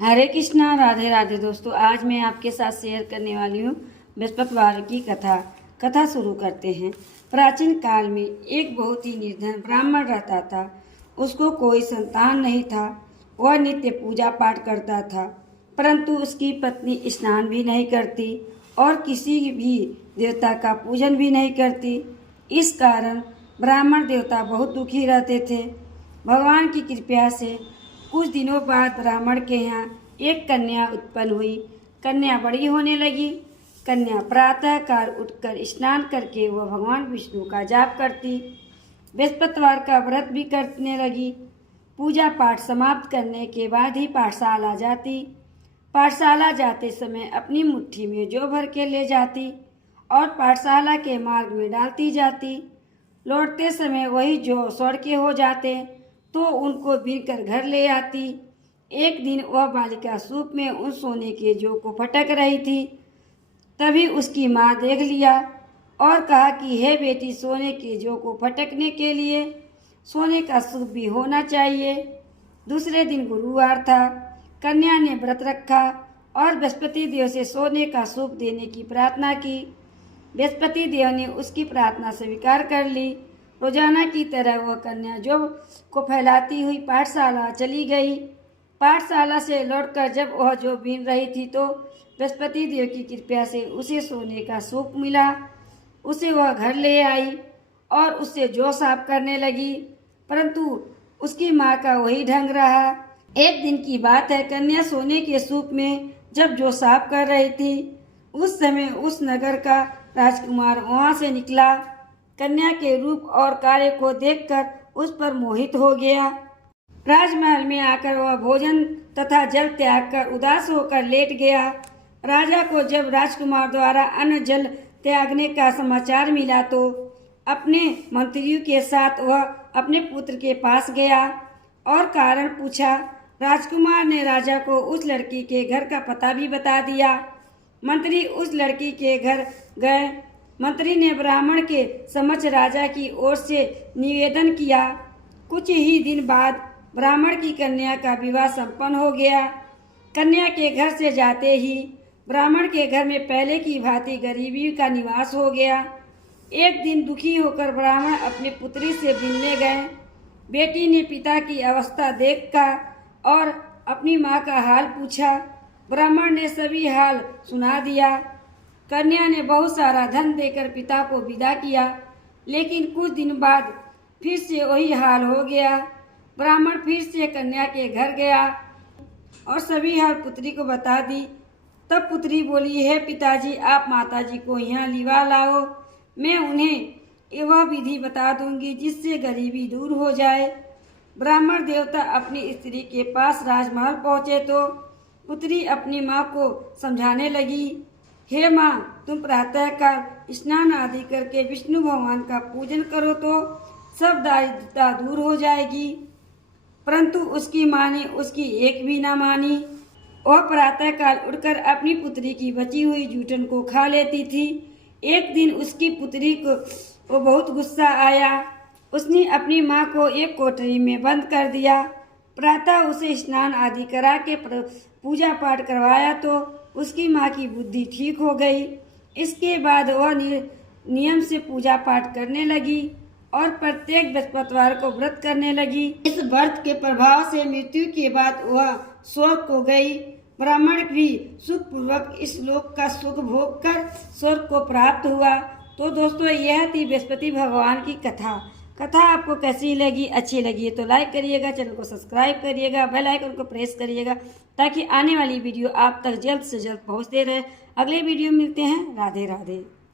हरे कृष्णा, राधे राधे। दोस्तों, आज मैं आपके साथ शेयर करने वाली हूँ बृहस्पतिवार की कथा शुरू करते हैं। प्राचीन काल में एक बहुत ही निर्धन ब्राह्मण रहता था। उसको कोई संतान नहीं था। वह नित्य पूजा पाठ करता था, परंतु उसकी पत्नी स्नान भी नहीं करती और किसी भी देवता का पूजन भी नहीं करती। इस कारण ब्राह्मण देवता बहुत दुखी रहते थे। भगवान की कृपा से कुछ दिनों बाद ब्राह्मण के यहाँ एक कन्या उत्पन्न हुई। कन्या बड़ी होने लगी। कन्या प्रातःकाल उठकर स्नान करके वह भगवान विष्णु का जाप करती, बृहस्पतिवार का व्रत भी करने लगी। पूजा पाठ समाप्त करने के बाद ही पाठशाला जाती। पाठशाला जाते समय अपनी मुट्ठी में जौ भर के ले जाती और पाठशाला के मार्ग में डालती जाती। लौटते समय वही जौ सड़ के हो जाते तो उनको बीनकर घर ले आती। एक दिन वह बालिका सूप में उन सोने के जौ को फटक रही थी। तभी उसकी माँ देख लिया और कहा कि हे बेटी, सोने के जौ को फटकने के लिए सोने का सूप भी होना चाहिए। दूसरे दिन गुरुवार था। कन्या ने व्रत रखा और बृहस्पति देव से सोने का सूप देने की प्रार्थना की। बृहस्पति देव ने उसकी प्रार्थना स्वीकार कर ली। रोजाना की तरह वह कन्या जौ को फैलाती हुई पाठशाला चली गई। पाठशाला से लौटकर जब वह जौ बीन रही थी तो बृहस्पति देव की कृपा से उसे सोने का सूप मिला। उसे वह घर ले आई और उससे जौ साफ करने लगी, परंतु उसकी माँ का वही ढंग रहा। एक दिन की बात है, कन्या सोने के सूप में जब जौ साफ कर रही थी, उस समय उस नगर का राजकुमार वहाँ से निकला। कन्या के रूप और कार्य को देखकर उस पर मोहित हो गया। राजमहल में आकर वह भोजन तथा जल त्याग कर उदास होकर लेट गया। राजा को जब राजकुमार द्वारा अन्न जल त्यागने का समाचार मिला तो अपने मंत्रियों के साथ वह अपने पुत्र के पास गया और कारण पूछा। राजकुमार ने राजा को उस लड़की के घर का पता भी बता दिया। मंत्री उस लड़की के घर गए। मंत्री ने ब्राह्मण के समक्ष राजा की ओर से निवेदन किया। कुछ ही दिन बाद ब्राह्मण की कन्या का विवाह संपन्न हो गया। कन्या के घर से जाते ही ब्राह्मण के घर में पहले की भांति गरीबी का निवास हो गया। एक दिन दुखी होकर ब्राह्मण अपनी पुत्री से मिलने गए। बेटी ने पिता की अवस्था देखकर और अपनी माँ का हाल पूछा। ब्राह्मण ने सभी हाल सुना दिया। कन्या ने बहुत सारा धन देकर पिता को विदा किया, लेकिन कुछ दिन बाद फिर से वही हाल हो गया। ब्राह्मण फिर से कन्या के घर गया और सभी हाल पुत्री को बता दी। तब पुत्री बोली, हे पिताजी, आप माताजी को यहाँ लिवा लाओ। मैं उन्हें वह विधि बता दूंगी जिससे गरीबी दूर हो जाए। ब्राह्मण देवता अपनी स्त्री के पास राजमहल पहुँचे तो पुत्री अपनी माँ को समझाने लगी, हे माँ, तुम प्रातःकाल स्नान आदि करके विष्णु भगवान का पूजन करो तो सब दारिद्रता दूर हो जाएगी। परंतु उसकी माँ ने उसकी एक भी ना मानी। वह प्रातःकाल उठकर अपनी पुत्री की बची हुई जूठन को खा लेती थी। एक दिन उसकी पुत्री को बहुत गुस्सा आया। उसने अपनी माँ को एक कोठरी में बंद कर दिया। प्रातः उसे स्नान आदि करा के पूजा पाठ करवाया तो उसकी माँ की बुद्धि ठीक हो गई। इसके बाद वह नियम से पूजा पाठ करने लगी और प्रत्येक बृहस्पतिवार को व्रत करने लगी। इस व्रत के प्रभाव से मृत्यु के बाद वह स्वर्ग को गई। ब्राह्मण भी सुखपूर्वक इस लोक का सुख भोग कर स्वर्ग को प्राप्त हुआ। तो दोस्तों, यह थी बृहस्पति भगवान की कथा आपको कैसी लगी? अच्छी लगी है तो लाइक करिएगा, चैनल को सब्सक्राइब करिएगा, बेल आइकन को प्रेस करिएगा ताकि आने वाली वीडियो आप तक जल्द से जल्द पहुंचते रहे। अगले वीडियो मिलते हैं। राधे राधे।